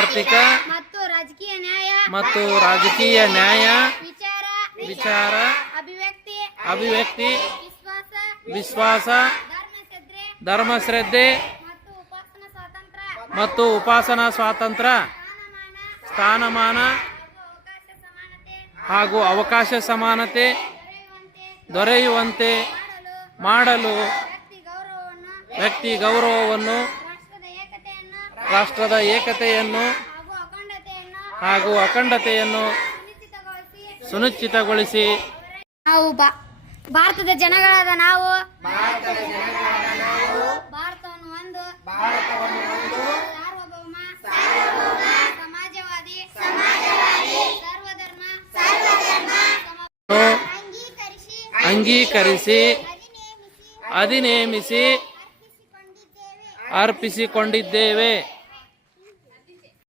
ಆರ್ಥಿಕ ಮತ್ತು ರಾಜಕೀಯ ನ್ಯಾಯ ಮತ್ತು ರಾಜಕೀಯ ನ್ಯಾಯ ವಿಚಾರ ವಿಚಾರ ಅಭಿವ್ಯಕ್ತಿ ಅಭಿವ್ಯಕ್ತಿ ವಿಶ್ವಾಸ ವಿಶ್ವಾಸ ಧರ್ಮಶ್ರದ್ಧೆ ಧರ್ಮಶ್ರದ್ಧೆ ಮತ್ತು ಉಪಾಸನಾ ಸ್ವಾತಂತ್ರ್ಯ ಸ್ಥಾನಮಾನ ಹಾಗೂ ಅವಕಾಶ ಸಮಾನತೆ ದೊರೆಯುವಂತೆ ಮಾಡಲು ವ್ಯಕ್ತಿ ಗೌರವವನ್ನು ರಾಷ್ಟ್ರದ ಏಕತೆಯನ್ನು ಹಾಗೂ ಅಖಂಡತೆಯನ್ನು ಹಾಗೂ ಅಖಂಡತೆಯನ್ನು ಸುನಿಶ್ಚಿತಗೊಳಿಸಿ. ನಾವು ಬಾ- ಭಾರತದ ಜನಗಳಾದ ನಾವು. ಭಾರತವನ್ನು ಒಂದು. ಸಾರ್ವಭೌಮ ಸಮಾಜವಾದಿ ಸರ್ವಧರ್ಮ ಅಂಗೀಕರಿಸಿ. ಅಂಗೀಕರಿಸಿ ಅಧಿನೇಮಿಸಿ ಅರ್ಪಿಸಿಕೊಂಡಿದ್ದೇವೆ.